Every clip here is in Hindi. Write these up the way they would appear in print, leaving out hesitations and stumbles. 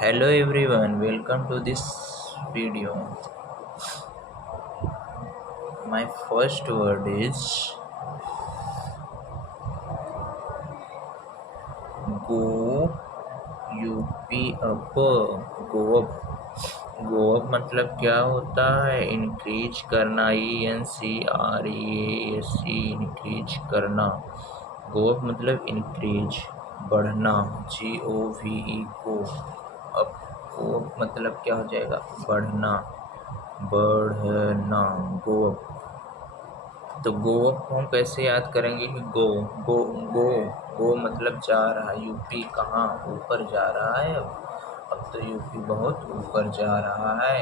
Hello everyone, welcome to this video. My first word is go UP up go up go up मतलब क्या होता है? इंक्रीज करना, ENCREASE इंक्रीज करना। गो अप मतलब इंक्रीज बढ़ना, GOVE को अप गो अप मतलब क्या हो जाएगा? बढ़ना बढ़ना गो अप। तो गो अप को हम कैसे याद करेंगे कि गो गो गो गो मतलब जा रहा है। यूपी कहाँ ऊपर जा रहा है। अब तो यूपी बहुत ऊपर जा रहा है।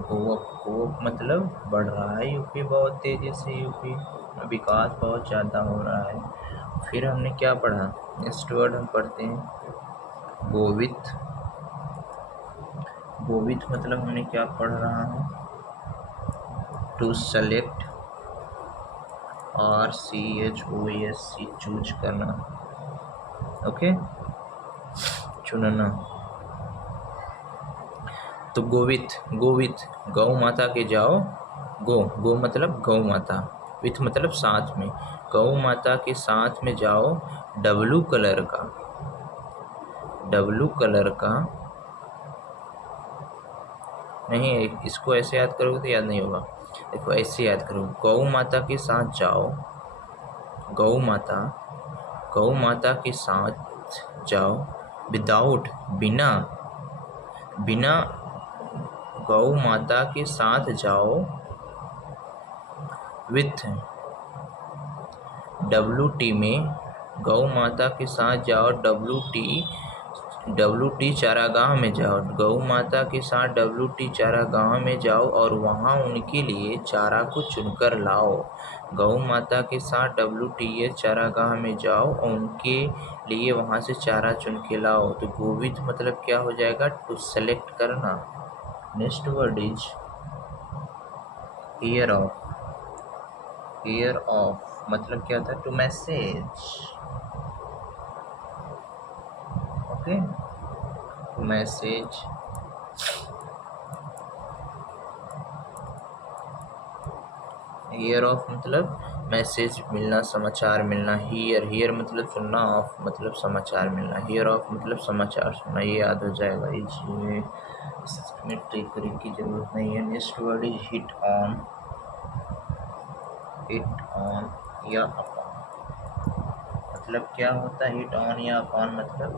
गो अप मतलब बढ़ रहा है यूपी बहुत तेज़ी से। यूपी में विकास बहुत ज़्यादा हो रहा है। फिर हमने क्या पढ़ा? नेक्स्ट वर्ड हम पढ़ते हैं गोवित। गोवित मतलब हमने क्या पढ़ रहा है? टू सेलेक्ट, RCHOESC चूज करना। ओके, चुनना। तो गोवित गोवित गौ माता के जाओ। गो गो मतलब गौ माता, विथ मतलब साथ में। गौ माता के साथ में जाओ। डब्लू कलर का नहीं, इसको ऐसे याद करोगे तो याद नहीं होगा। देखो ऐसे याद करो, गौ माता के साथ जाओ। गौ माता के साथ जाओ। विदाउट बिना गौ माता के साथ जाओ। विथ WT में गौ माता के साथ जाओ। WT चारागाह में जाओ। गौ माता के साथ WT चारागाह में जाओ और वहाँ उनके लिए चारा को चुनकर लाओ। गौ माता के साथ WTA चारागाह में जाओ और उनके लिए वहाँ से चारा चुन के लाओ। तो गोवित मतलब क्या हो जाएगा? टू सेलेक्ट करना। Next word is hear of मतलब क्या था? To message. Okay, to message. Hear of मतलब मैसेज मिलना, समाचार मिलना। हियर मतलब सुनना, ऑफ मतलब समाचार मिलना। हियर ऑफ मतलब समाचार सुनना। ये याद हो जाएगा। इसमें ट्रिक की जरूरत नहीं है। Next word is hit on या अपॉन। मतलब क्या होता है हिट ऑन या अपॉन? मतलब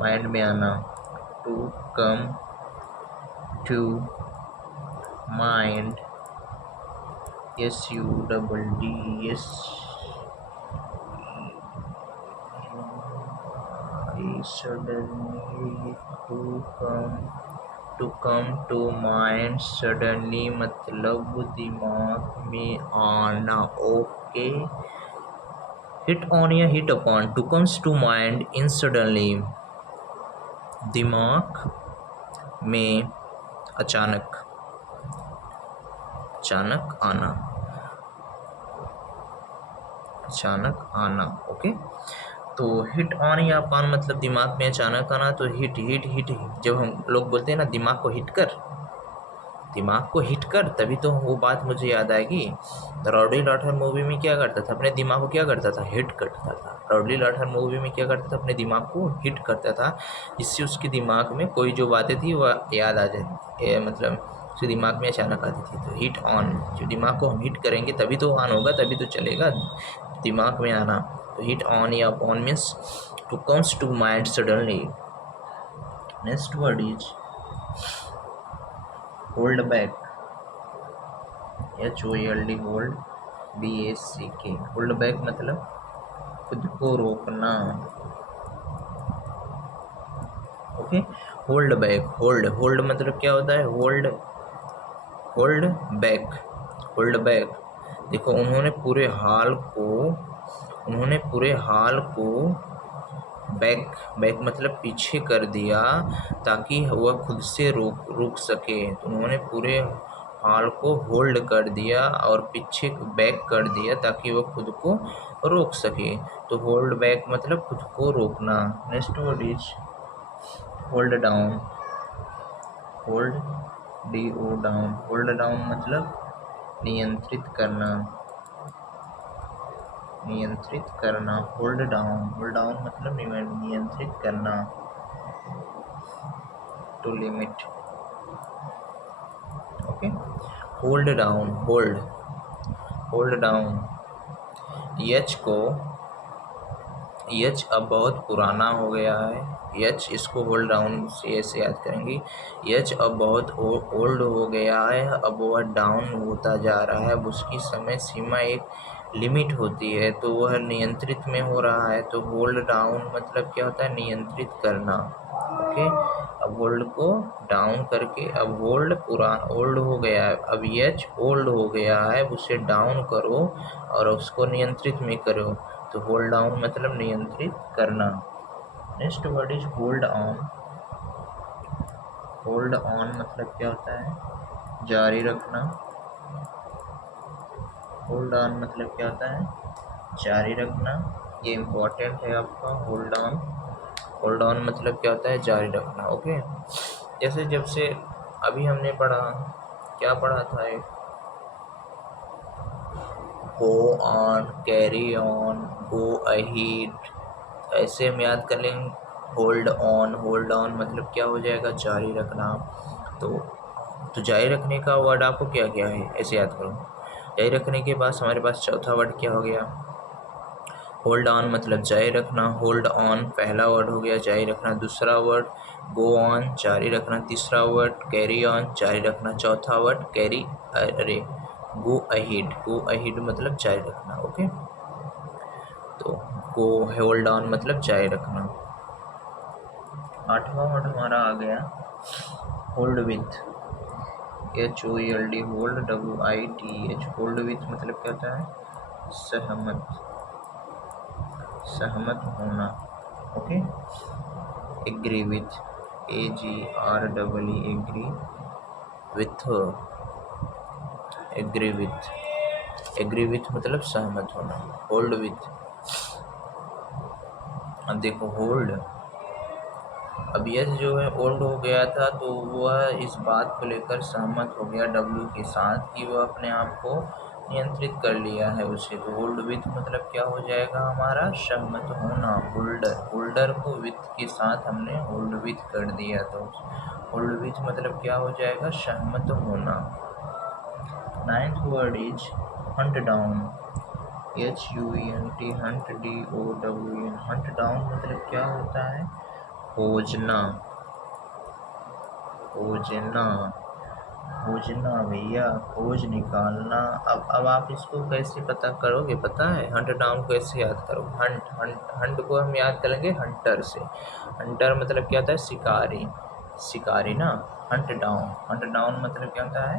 माइंड में आना। To come to mind, SUDD suddenly. To come to mind suddenly मतलब दिमाग में आना। ओके, हिट ऑन या hit upon. To comes to mind in suddenly दिमाग में अचानक आना। ओके, तो हिट ऑन या अपॉन मतलब दिमाग में अचानक आना। तो हिट जब हम लोग बोलते हैं ना दिमाग को हिट कर, तभी तो वो बात मुझे याद आएगी। रॉडी लॉटर मूवी में क्या करता था? अपने दिमाग को क्या करता था? हिट करता था। रॉडी लॉटर मूवी में क्या करता था? अपने दिमाग को हिट करता था, जिससे उसके दिमाग में कोई जो बातें थी वह याद आ जाए, मतलब उसके दिमाग में अचानक आती थी। तो हिट ऑन, जो दिमाग को हम हिट करेंगे तभी तो ऑन होगा, तभी तो चलेगा। दिमाग में आना। तो हिट ऑन या upon means to comes to mind suddenly. Next word is hold back, HOLD hold BACK। Hold back मतलब खुद को रोकना। Okay, hold back. होल्ड मतलब क्या होता है? Hold back. देखो, उन्होंने पूरे हाल को बैक मतलब पीछे कर दिया ताकि वह खुद से रुक सके। तो उन्होंने पूरे हाल को होल्ड कर दिया और पीछे बैक कर दिया ताकि वह खुद को रोक सके। तो होल्ड बैक मतलब खुद को रोकना। Next word is hold down, hold DO down, hold down मतलब नियंत्रित करना, नियंत्रित करना, होल्ड डाउन, होल्ड डाउन मतलब नियंत्रित करना, to limit. Okay, hold down, hold, hold down, यच को, यच अब बहुत पुराना हो गया है, यच इसको होल्ड डाउन से ऐसे याद करेंगे, यच अब बहुत ओल्ड हो गया है, अब वह डाउन होता जा रहा है, अब उसकी समय सीमा एक लिमिट होती है, तो वह नियंत्रित में हो रहा है। तो होल्ड डाउन मतलब क्या होता है, नियंत्रित करना। ओके, अब होल्ड को डाउन करके, अब होल्ड पुराना ओल्ड हो गया है, अब यच ओल्ड हो गया है, उसे डाउन करो और उसको नियंत्रित में करो, तो होल्ड डाउन मतलब नियंत्रित करना। Next word is hold on, hold on मतलब क्या होता है, जारी रखना, होल्ड ऑन मतलब क्या होता है, जारी रखना, ये इम्पोर्टेंट है आपका, होल्ड ऑन, होल्ड ऑन मतलब क्या होता है, जारी रखना। ओके, जैसे जब से अभी हमने पढ़ा, क्या पढ़ा था, एक गो ऑन, कैरी ऑन, गो अहीड, ऐसे हम याद कर लेंगे। होल्ड ऑन मतलब क्या हो जाएगा, जारी रखना। तो जारी रखने का वर्ड आपको क्या क्या है, ऐसे याद करो। जारी रखने के बाद हमारे पास चौथा वर्ड क्या हो गया, होल्ड ऑन मतलब जारी रखना, होल्ड ऑन पहला वर्ड हो गया जारी रखना, दूसरा वर्ड गो ऑन जारी रखना, तीसरा वर्ड कैरी ऑन जारी रखना, चौथा वर्ड कैरी अरे गो अहेड, गो अहेड मतलब जारी रखना। ओके, तो गो होल्ड ऑन मतलब जारी रखना। आठवां वर्ड हमारा आ गया hold with, HOLD, hold WITH, hold with मतलब क्या होता है, सहमत, सहमत होना। Okay, agree with, AGREE, agree with, agree with, agree with मतलब सहमत होना, होल्ड विथ। अब देखो होल्ड, अब यस जो है ओल्ड हो गया था, तो वह इस बात को लेकर सहमत हो गया W के साथ कि वह अपने आप को नियंत्रित कर लिया है उसे, तो होल्ड विथ मतलब क्या हो जाएगा हमारा, सहमत होना, होल्डर, होल्डर को विथ के साथ हमने होल्ड विथ कर दिया, तो होल्ड विथ मतलब क्या हो जाएगा, सहमत होना। Ninth word is Hunt down, HUNT, Hunt DOWN, Hunt down मतलब क्या होता है, खोजना, खोजना, खोजना भैया, खोज निकालना। अब आप इसको कैसे पता करोगे, पता है हंट डाउन कैसे याद करो, हंट हंट हंट को हम याद करेंगे हंटर से, हंटर मतलब क्या होता है, शिकारी, शिकारी ना, हंट डाउन मतलब क्या होता है,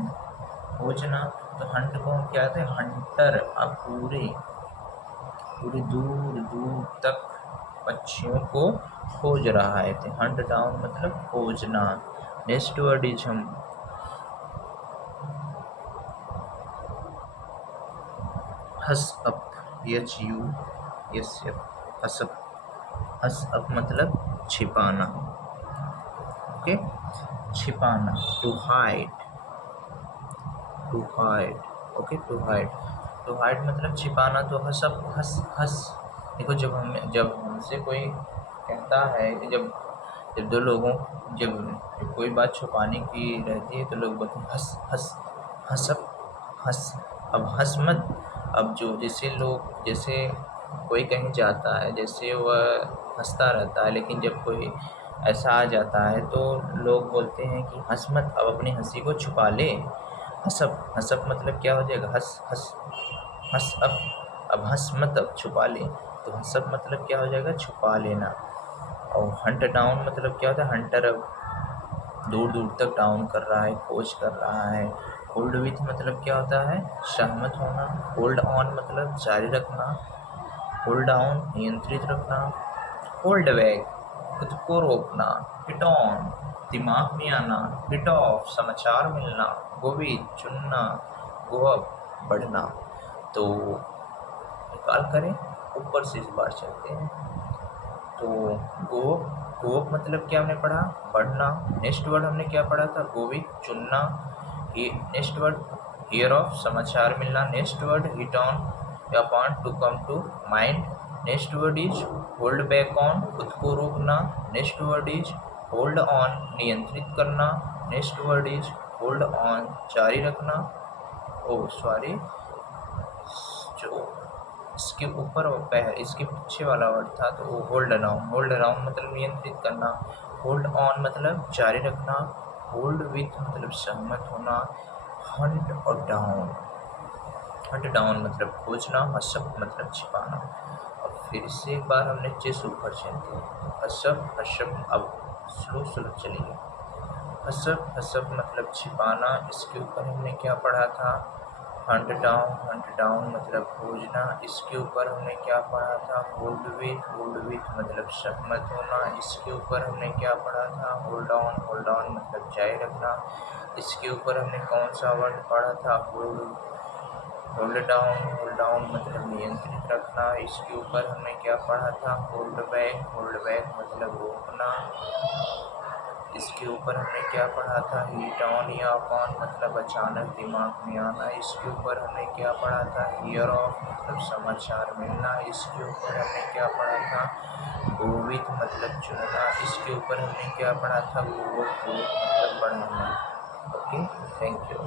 खोजना, तो हंट को हम क्या कहते हैं, हंटर। अब पूरे पूरी दूर दूर तक पक्षियों को खोज रहा है, तो हंट डाउन मतलब खोजना। नेक्स्ट वर्ड इज हम hush up, HUSF, hush up, hush up मतलब छिपाना। ओके, छिपाना, to hide, to hide. Okay, to hide, to hide मतलब छिपाना, तो हस अप, हस हस, देखो जब हमसे कोई कहता है कि जब जब दो लोगों, जब कोई बात छुपाने की रहती है तो लोग बोलते हैं हंस हंस, हंसप, हंस। अब हंस मत, अब जो जैसे लोग, जैसे कोई कहीं जाता है, जैसे वह हंसता रहता है, लेकिन जब कोई ऐसा आ जाता है तो लोग बोलते हैं कि हंस मत, अब अपनी हंसी को छुपा ले, हंसप, हंसप मतलब क्या हो जाएगा, हंस हंस, हंस अब हंस मत, अब छुपा ले, तो हंसप मतलब क्या हो जाएगा, छुपा लेना। और हंट डाउन मतलब क्या होता है, हंटर अब दूर दूर तक डाउन कर रहा है, खोज कर रहा है। होल्ड विथ मतलब क्या होता है, सहमत होना। होल्ड ऑन मतलब जारी रखना, होल्ड डाउन नियंत्रित रखना, होल्ड बैक खुद को रोकना, हिट ऑन दिमाग में आना, हिट ऑफ समाचार मिलना, गो विथ चुनना, गो अप बढ़ना। तो निकाल करें, ऊपर से इस बार चलते हैं, तो गो गो अप मतलब क्या हमने पढ़ा, बढ़ना। नेक्स्ट वर्ड हमने क्या पढ़ा था, गो विथ, चुनना। नेक्स्ट वर्ड हियर ऑफ, समाचार मिलना। Next word hit on, upon, to come to mind. Next word is hold back on, खुद को रोकना। Next word is hold on, नियंत्रित करना। Next word is hold on, जारी रखना। ओ सॉरी, जो इसके ऊपर इसके पीछे वाला वर्ड था तो वो होल्ड डाउन। होल्ड डाउन मतलब नियंत्रित करना। होल्ड ऑन मतलब जारी रखना। होल्ड विथ मतलब सहमत होना। हंट और डाउन, हंट डाउन मतलब खोजना। हसप मतलब छिपाना। अब फिर से एक बार हम नीचे से ऊपर चलते हैं। हसप हसप, अब स्लो स्लो चलिए। हसप हसप मतलब छिपाना, इसके ऊपर हमने क्या पढ़ा था, हंट डाउन मतलब खोजना। इसके ऊपर हमने क्या पढ़ा था, होल्ड विथ मतलब सहमत होना। इसके ऊपर हमने क्या पढ़ा था, होल्ड ऑन मतलब जारी रखना। इसके ऊपर हमने कौन सा वर्ड पढ़ा था, होल्ड डाउन मतलब नियंत्रित रखना। इसके ऊपर हमने क्या पढ़ा था, होल्ड बैक मतलब रोकना। इसके ऊपर हमने क्या पढ़ा था, हीट ऑन या अपॉन मतलब अचानक दिमाग में आना। इसके ऊपर हमने क्या पढ़ा था, हियर ऑफ मतलब समाचार मिलना। इसके ऊपर हमने क्या पढ़ा था, गो विथ मतलब चुनना। इसके ऊपर हमने क्या पढ़ा था, गो मतलब बढ़ाना। Okay, thank you.